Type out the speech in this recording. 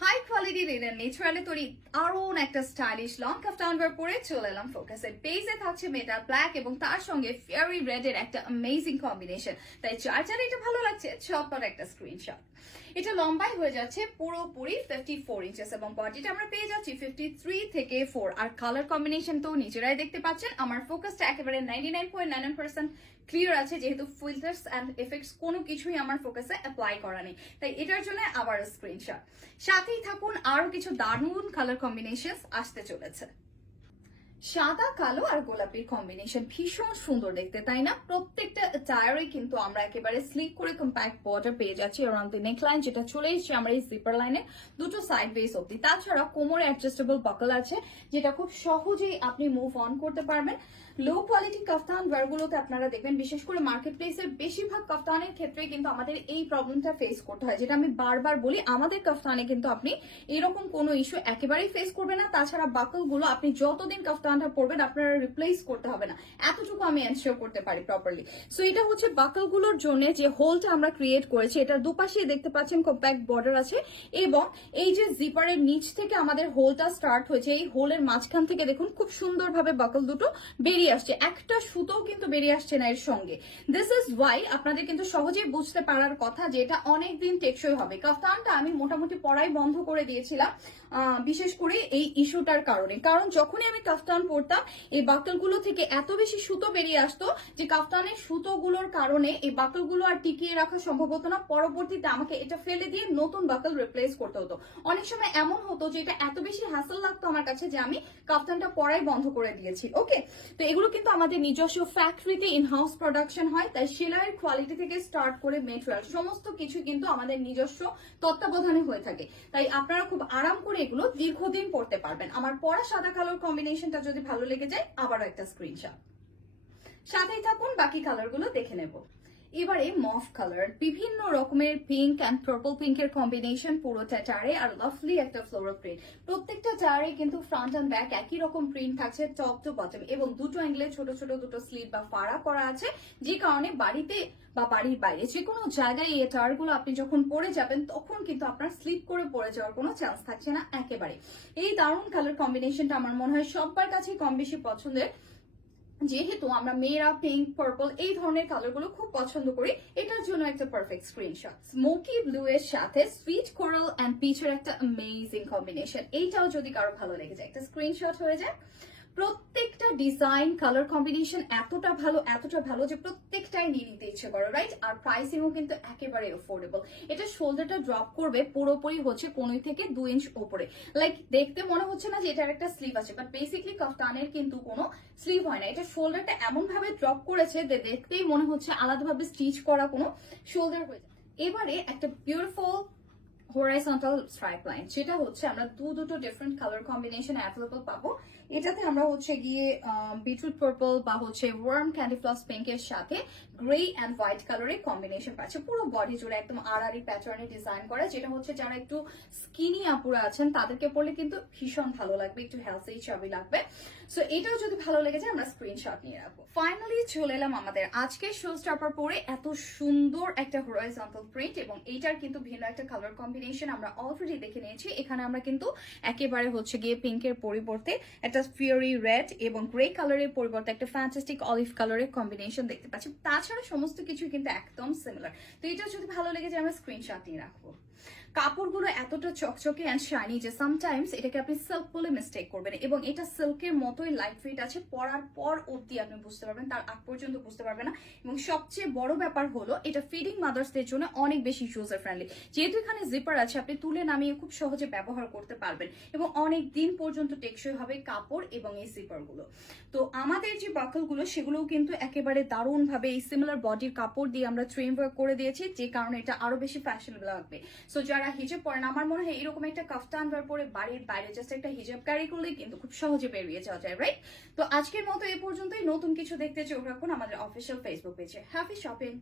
High quality linen naturally তৈরি দারুণ একটা স্টাইলিশ লং কাফতান ওয়্যার পরে চলে এলাম ফোকাসে। বেজে থাকছে মেটাল ব্ল্যাক এবং তার সঙ্গে ফেয়ারি রেড এর একটা অ্যামেজিং কম্বিনেশন। তাই যার এটা ভালো লাগছে ঝটপট একটা স্ক্রিনশট। এটা লম্বাই হয়ে যাচ্ছে পুরোপুরি 54 ইঞ্চেস এবং বডিটা আমরা পেয়ে যাচ্ছি 53 থেকে 4। আর কালার কম্বিনেশন তো নিজেরাই দেখতে পাচ্ছেন। আমার ফোকাসটা একেবারে 99.99% ক্লিয়ার আছে, যেহেতু ফিল্টার্স অ্যান্ড এফেক্টস কোনো কিছুই আমার ফোকাসে অ্যাপ্লাই করা নেই, তাই এটার জন্য আবার স্ক্রিনশট। সাথেই থাকুন, আরো কিছু দারুণ কালার কম্বিনেশন আসতে চলেছে। সাদা কালো আর গোলাপির কম্বিনেশন ভীষণ সুন্দর দেখতে, তাই না? প্রত্যেকটা টায়ারে কিন্তু আমরা একেবারে স্লিক করে কম্প্যাক্ট বর্ডার পেয়ে যাচ্ছি অ্যারাউন্ড দি নেকলাইন, যেটা চলে এসেছে আমরা এই জিপার লাইনে দুটো সাইড বেস অব্দি। তাছাড়া কোমরে অ্যাডজাস্টেবল বাকল আছে, যেটা খুব সহজেই আপনি মুভ অন করতে পারবেন। লো কোয়ালিটি কাফতান ওয়্যারগুলোতে আপনারা দেখবেন, বিশেষ করে মার্কেট প্লেসের বেশিরভাগ কাফতানের ক্ষেত্রে কিন্তু আমাদের এই প্রবলেমটা ফেস করতে হয়, যেটা আমি বারবার বলি। আমাদের কাফতানে কিন্তু আপনি এরকম কোনো ইস্যু একেবারেই ফেস করবেন না। তাছাড়া বাকল গুলো আপনি যতদিন কাফতানটা পরবেন আপনারা রিপ্লেস করতে হবে না, এতটুকু আমি এনশিওর করতে পারি প্রপারলি। সো এটা হচ্ছে বাকল গুলোর জন্য যে হোলটা আমরা ক্রিয়েট করেছি, এটার দুপাশে দেখতে পাচ্ছেন কম্প্যাক্ট বর্ডার আছে এবং এই যে জিপারের নিচ থেকে আমাদের হোলটা স্টার্ট হয়েছে, এই হোলের মাঝখান থেকে দেখুন খুব সুন্দরভাবে বাকল দুটো বেরিয়ে আসছে, একটা সুতোও কিন্তু বেরিয়ে আসছে না এর সঙ্গে। দিস ইজ ওয়াই আপনাদের কিন্তু সহজেই বুঝতে পারার কথা যে এটা অনেকদিন টেকসই হবে। কাফতানটা আমি মোটামুটি পরাই বন্ধ করে দিয়েছিলাম, বিশেষ করে এই ইস্যুটার কারণে। কারণ যখনই আমি কাফতান পরতাম এই বাকলগুলো থেকে এত বেশি সুতো বেরিয়ে আসতো যে কাফতানের সুতোগুলোর কারণে এই বাকলগুলো আর টিকিয়ে রাখা সম্ভব হতো না। পরবর্তীতে আমাকে এটা ফেলে দিয়ে নতুন বাকল রিপ্লেস করতে হতো। অনেক সময় এমন হতো যে এটা এত বেশি হ্যাসেল লাগতো আমার কাছে যে আমি কাফতানটা পরাই বন্ধ করে দিয়েছি। ওকে, তো এগুলো কিন্তু আমাদের নিজস্ব ফ্যাক্টরিতে ইন হাউস প্রোডাকশন হয়, তাই সেলাইয়ের কোয়ালিটি থেকে স্টার্ট করে মেটেরিয়াল সমস্ত কিছু কিন্তু আমাদের নিজস্ব তত্ত্বাবধানে হয়ে থাকে। তাই আপনারা খুব আরাম করে এগুলো দীর্ঘদিন পড়তে পারবেন। আমার পরা সাদা কালার কম্বিনেশনটা যদি ভালো লেগে যায় আবারও একটা স্ক্রিনশট। সাথেই থাকুন, বাকি কালারগুলো দেখে নেব। এবারে মফ কালার, বিভিন্ন রকমের পিঙ্ক অ্যান্ড পার্পল পিঙ্কের কম্বিনেশন পুরোটা টায়ারে, আর লাভলি একটা ফ্লোরাল প্রিন্ট। প্রত্যেকটা টায়ারে কিন্তু ফ্রন্ট অ্যান্ড ব্যাক একই রকম প্রিন্ট থাকছে টপ টু বটম, এবং দুটো অ্যাঙ্গেলে ছোট ছোট দুটো স্লিট বা ফাড়া করা আছে, যে কারণে বাড়িতে বা বাড়ির বাইরে যে কোনো জায়গায় এই টায়ারগুলো আপনি যখন পরে যাবেন তখন কিন্তু আপনার স্লিপ করে পরে যাওয়ার কোনো চান্স থাকছে না একেবারে। এই দারুণ কালার কম্বিনেশনটা আমার মনে হয় সবার কাছে কম বেশি পছন্দের, যেহেতু আমরা মেয়েরা পিঙ্ক পার্পল এই ধরনের কালার গুলো খুব পছন্দ করি। এটার জন্য একটা পারফেক্ট স্ক্রিনশট। স্মোকি ব্লু এর সাথে সুইট কোরাল এন্ড পিচের একটা অ্যামেজিং কম্বিনেশন, এইটাও যদি কারো ভালো লেগে যায় একটা স্ক্রিনশট হয়ে যায়। প্রত্যেকটা ডিজাইন কালার কম্বিনেশন এতটা ভালো যে প্রত্যেকটাই নিয়ে নিতে ইচ্ছে করে, রাইট? আর প্রাইসিংও কিন্তু একেবারে অ্যাফোর্ডেবল। এটা শোল্ডারটা ড্রপ করবে পুরোপুরি হচ্ছে 15 থেকে 2 ইঞ্চ উপরে। লাইক দেখতে মনে হচ্ছে না যে এটার একটা স্লিভ আছে, বাট বেসিকলি কাফতানের কিন্তু কোনো স্লিভ হয় না। এটা শোল্ডারটা এমন ভাবে ড্রপ করেছে যে দেখতেই মনে হচ্ছে আলাদাভাবে স্টিচ করা কোনো শোল্ডার হয়ে যায়। এবারে একটা বিউটিফুল হরাইজন্টাল স্ট্রাইপ লাইন, যেটা হচ্ছে আমরা দুটো ডিফারেন্ট কালার কম্বিনেশন অ্যাভেলেবল পাবো। এটাতে আমরা হচ্ছে গিয়ে বিটরুট পার্পল বা হচ্ছে ওয়ার্ম ক্যান্ডি ফ্লস পিঙ্কের সাথে গ্রে অ্যান্ড হোয়াইট কালারের কম্বিনেশন পাচ্ছে। পুরো বডি জুড়ে একদম আড়াআড়ি প্যাটার্নে ডিজাইন করা, যেটা হচ্ছে যারা একটু স্কিনি আপুরা আছেন তাদেরকে পরলে কিন্তু ভীষণ ভালো লাগবে, একটু হেলথি ছবি লাগবে। সো এটাও যদি ভালো লেগে যায় আমরা স্ক্রিনশট নিয়ে রাখবো। ফাইনালি চলে এলাম আমাদের আজকের শো স্টপার পরে এত সুন্দর একটা হরাইজন্টাল প্রিন্ট, এবং এইটার কিন্তু ভিন্ন একটা কালার কম্বিনেশন আমরা অলরেডি দেখে নিয়েছি। এখানে আমরা কিন্তু একেবারে হচ্ছে গিয়ে পিঙ্কের পরিবর্তে একটা ফিয়ারি রেড এবং গ্রে কালারের পরিবর্তে একটা ফ্যান্টাস্টিক অলিভ কালারের কম্বিনেশন দেখতে পাচ্ছি। তাছাড়া সমস্ত কিছু কিন্তু একদম সিমিলার। তো এটা যদি ভালো লেগে যায় আমরা স্ক্রিনশট নিয়ে রাখবো। কাপড়গুলো এতটা চকচকে অ্যান্ড শাইনি যে সামটাইমস এটাকে আপনি সিল্ক বলে মিস্টেক করবেন, এবং এটা সিল্কের মতোই লাইট ওয়েট আছে। পরার পর অবধি আপনি বুঝতে পারবেন, তার আগ পর্যন্ত বুঝতে পারবেন না। এবং সবচেয়ে বড় ব্যাপার হলো এটা ফিডিং মাদার্সদের জন্য অনেক বেশি ইউজার ফ্রেন্ডলি, যেহেতু এখানে জিপার আছে আপনি তুলে নামিয়ে খুব সহজে ব্যবহার করতে পারবেন, এবং অনেক দিন পর্যন্ত টেকসই হবে কাপড় এবং এই জিপার গুলো। তো আমাদের যে বাকলগুলো সেগুলোও কিন্তু একেবারে দারুণ ভাবে এই সিমিলার বডির কাপড় দিয়ে আমরা ট্রেন ওয়ার্ক করে দিয়েছি, যে কারণে এটা আরো বেশি ফ্যাশনেবল লাগবে। সো যারা হিজাব পরেন, আমার মনে হয় এরকম একটা কাফতান ওয়্যার পরে বাড়ির বাইরে জাস্ট একটা হিজাব ক্যারি করলেই কিন্তু খুব সহজে বেরিয়ে যাওয়া যায়, রাইট? তো আজকের মতো এ পর্যন্তই। নতুন কিছু দেখতে চোখ রাখুন আমাদের অফিসিয়াল ফেসবুক পেজে। Happy shopping.